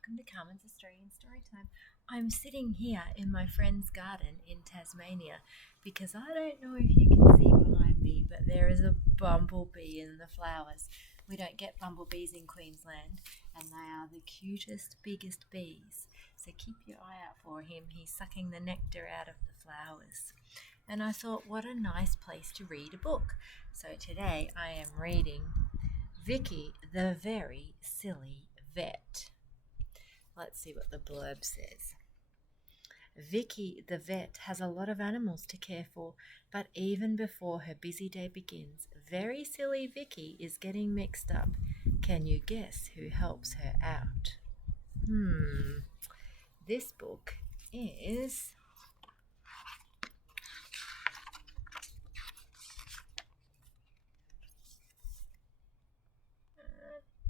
welcome to Carmen's Australian Storytime. I'm sitting here in my friend's garden in Tasmania because I don't know if you can see behind me, but there is a bumblebee in the flowers. We don't get bumblebees in Queensland, and they are the cutest, biggest bees. So keep your eye out for him. He's sucking the nectar out of the flowers. And I thought, what a nice place to read a book. So today I am reading Vicky, the Very Silly Vet. Let's see what the blurb says. Vicky, the vet, has a lot of animals to care for, but even before her busy day begins, very silly Vicky is getting mixed up. Can you guess who helps her out? This book is...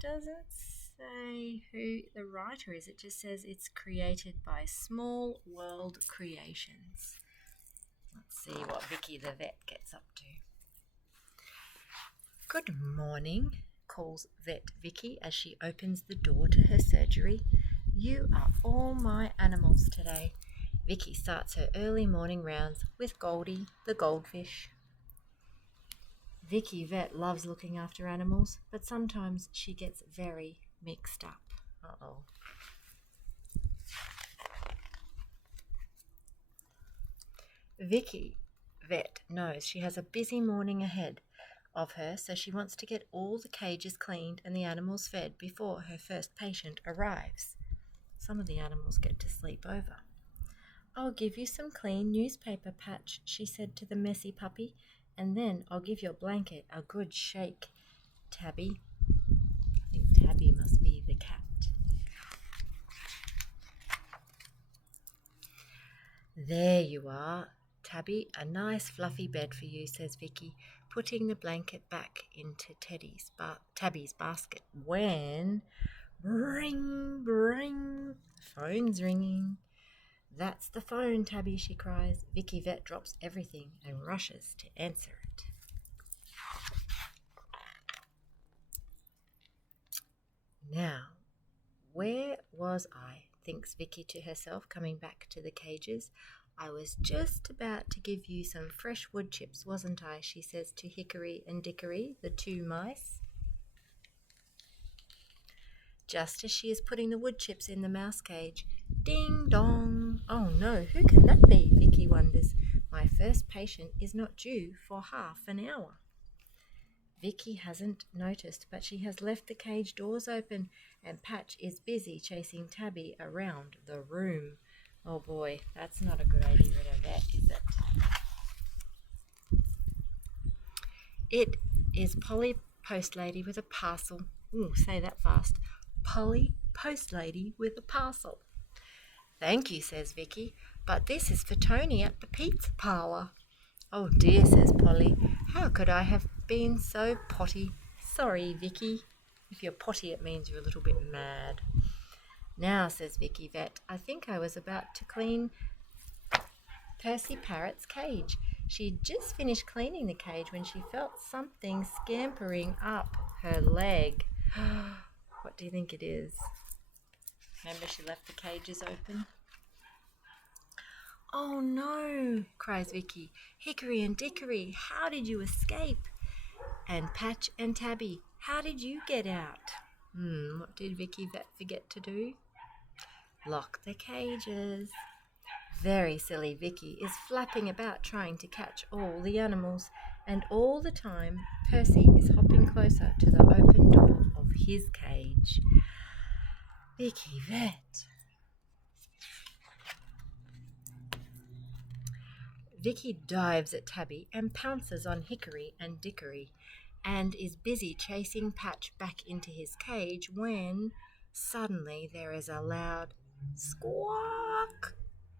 doesn't say who the writer is. It just says it's created by Small World Creations. Let's see what Vicky the vet gets up to. Good morning, calls Vet Vicky as she opens the door to her surgery. You are all my animals today. Vicky starts her early morning rounds with Goldie, the goldfish. Vicky Vet loves looking after animals, but sometimes she gets very mixed up. Vicky Vet knows she has a busy morning ahead of her, so she wants to get all the cages cleaned and the animals fed before her first patient arrives. Some of the animals get to sleep over. I'll give you some clean newspaper, Patch, she said to the messy puppy, and then I'll give your blanket a good shake, Tabby. I think Tabby must be the cat. There you are, Tabby, a nice fluffy bed for you, says Vicky, putting the blanket back into Tabby's basket when... Ring, ring, phone's ringing. That's the phone, Tabby, she cries. Vicky Vet drops everything and rushes to answer it. Now, where was I? Thinks Vicky to herself, coming back to the cages. I was just about to give you some fresh wood chips, wasn't I? She says to Hickory and Dickory, the two mice. Just as she is putting the wood chips in the mouse cage. Ding dong! Oh no, who can that be? Vicky wonders. My first patient is not due for half an hour. Vicky hasn't noticed, but she has left the cage doors open and Patch is busy chasing Tabby around the room. Oh boy, that's not a good idea at a vet, is it? It is Polly Post Lady with a parcel. Ooh, say that fast. Polly Post Lady with a parcel. Thank you, says Vicky, but this is for Tony at the pizza parlour. Oh dear, says Polly, how could I have been so potty? Sorry, Vicky. If you're potty, it means you're a little bit mad. Now, says Vicky Vet, I think I was about to clean Percy Parrot's cage. She'd just finished cleaning the cage when she felt something scampering up her leg. What do you think it is? Remember, she left the cages open? Oh no, cries Vicky. Hickory and Dickory, how did you escape? And Patch and Tabby, how did you get out? What did Vicky Vet forget to do? Lock the cages. Very silly Vicky is flapping about trying to catch all the animals, and all the time Percy is hopping closer to the open door of his cage. Vicky Vet. Vicky dives at Tabby and pounces on Hickory and Dickory and is busy chasing Patch back into his cage when suddenly there is a loud squawk.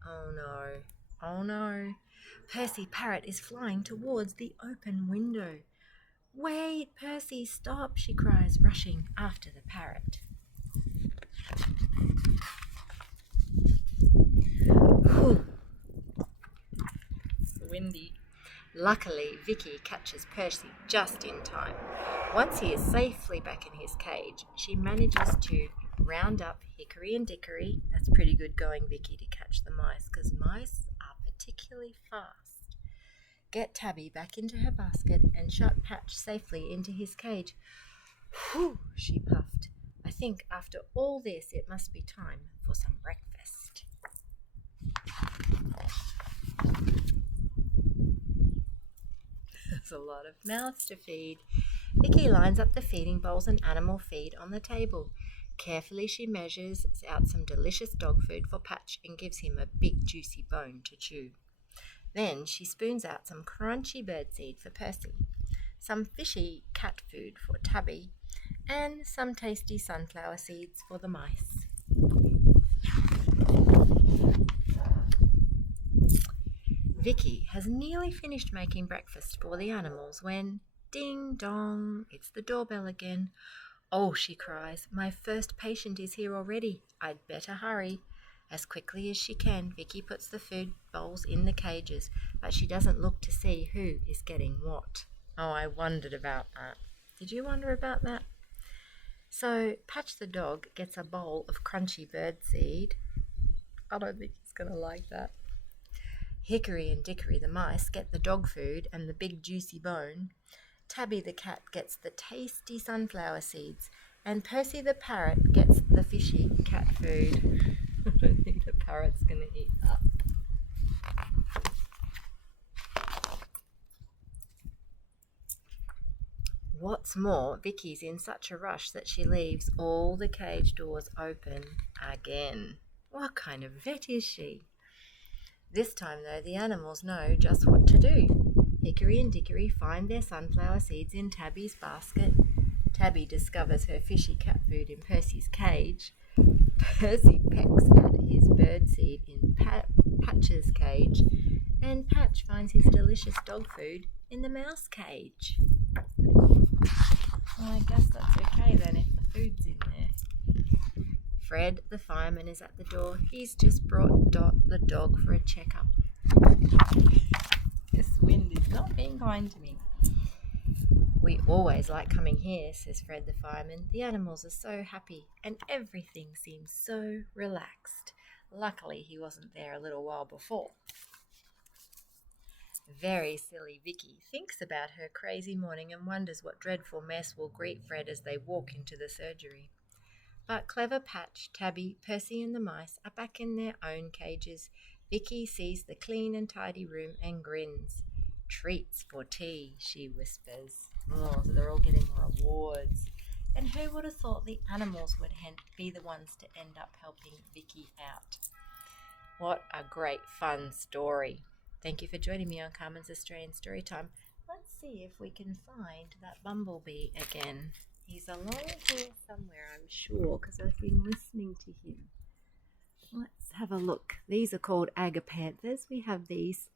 Oh no, oh no. Percy Parrot is flying towards the open window. Wait, Percy, stop, she cries, rushing after the parrot. Whew. Windy. Luckily, Vicky catches Percy just in time. Once he is safely back in his cage, she manages to round up Hickory Hickory and Dickory. That's pretty good going, Vicky, to catch the mice, because mice are particularly fast. Get Tabby back into her basket and shut Patch safely into his cage. Whew, she puffed. I think after all this it must be time for some breakfast. There's a lot of mouths to feed. Vicky lines up the feeding bowls and animal feed on the table. Carefully she measures out some delicious dog food for Patch and gives him a big juicy bone to chew. Then she spoons out some crunchy birdseed for Percy, some fishy cat food for Tabby, and some tasty sunflower seeds for the mice. Vicky has nearly finished making breakfast for the animals when, ding dong, it's the doorbell again. Oh, she cries, my first patient is here already. I'd better hurry. As quickly as she can, Vicky puts the food bowls in the cages, but she doesn't look to see who is getting what. Oh, I wondered about that. Did you wonder about that? So Patch the dog gets a bowl of crunchy birdseed. I don't think he's going to like that. Hickory and Dickory the mice get the dog food and the big juicy bone. Tabby the cat gets the tasty sunflower seeds, and Percy the parrot gets the fishy cat food. I don't think the parrot's going to eat that. What's more, Vicky's in such a rush that she leaves all the cage doors open again. What kind of vet is she? This time, though, the animals know just what to do. Hickory and Dickory find their sunflower seeds in Tabby's basket. Tabby discovers her fishy cat food in Percy's cage. Percy pecks at his birdseed in Patch's cage. And Patch finds his delicious dog food in the mouse cage. Well, I guess that's okay then if the food's in there. Fred, the fireman, is at the door. He's just brought Dot, the dog, for a checkup. This wind is not being kind to me. We always like coming here, says Fred, the fireman. The animals are so happy and everything seems so relaxed. Luckily, he wasn't there a little while before. Very silly Vicky thinks about her crazy morning and wonders what dreadful mess will greet Fred as they walk into the surgery. But clever Patch, Tabby, Percy and the mice are back in their own cages. Vicky sees the clean and tidy room and grins. Treats for tea, she whispers. Oh, so they're all getting rewards. And who would have thought the animals would be the ones to end up helping Vicky out? What a great fun story. Thank you for joining me on Carmen's Australian Storytime. Let's see if we can find that bumblebee again. He's along here somewhere, I'm sure, because I've been listening to him. Let's have a look. These are called agapanthus. We have these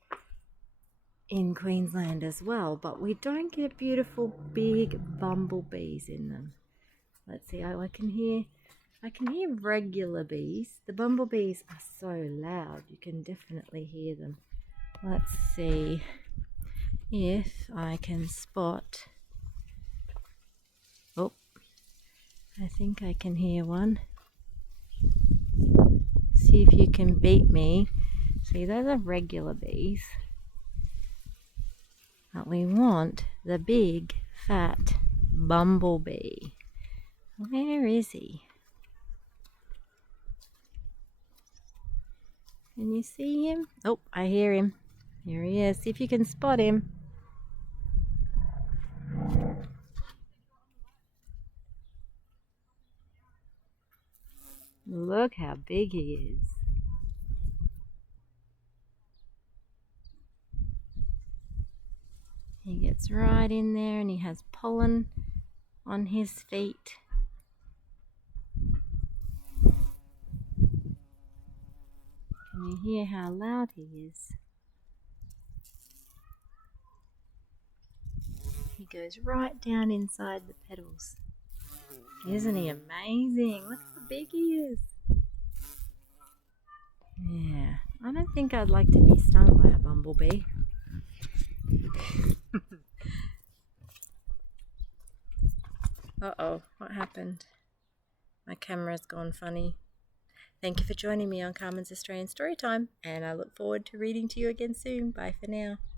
in Queensland as well, but we don't get beautiful big bumblebees in them. Let's see. I can hear regular bees. The bumblebees are so loud, you can definitely hear them. Let's see if I can spot. Oh, I think I can hear one. See if you can beat me. See, those are regular bees. But we want the big, fat bumblebee. Where is he? Can you see him? Oh, I hear him. Here he is. See if you can spot him. Look how big he is. He gets right in there and he has pollen on his feet. Can you hear how loud he is? He goes right down inside the petals. Isn't he amazing? Look how big he is. Yeah, I don't think I'd like to be stung by a bumblebee. Uh-oh, what happened? My camera's gone funny. Thank you for joining me on Carmen's Australian Storytime, and I look forward to reading to you again soon. Bye for now.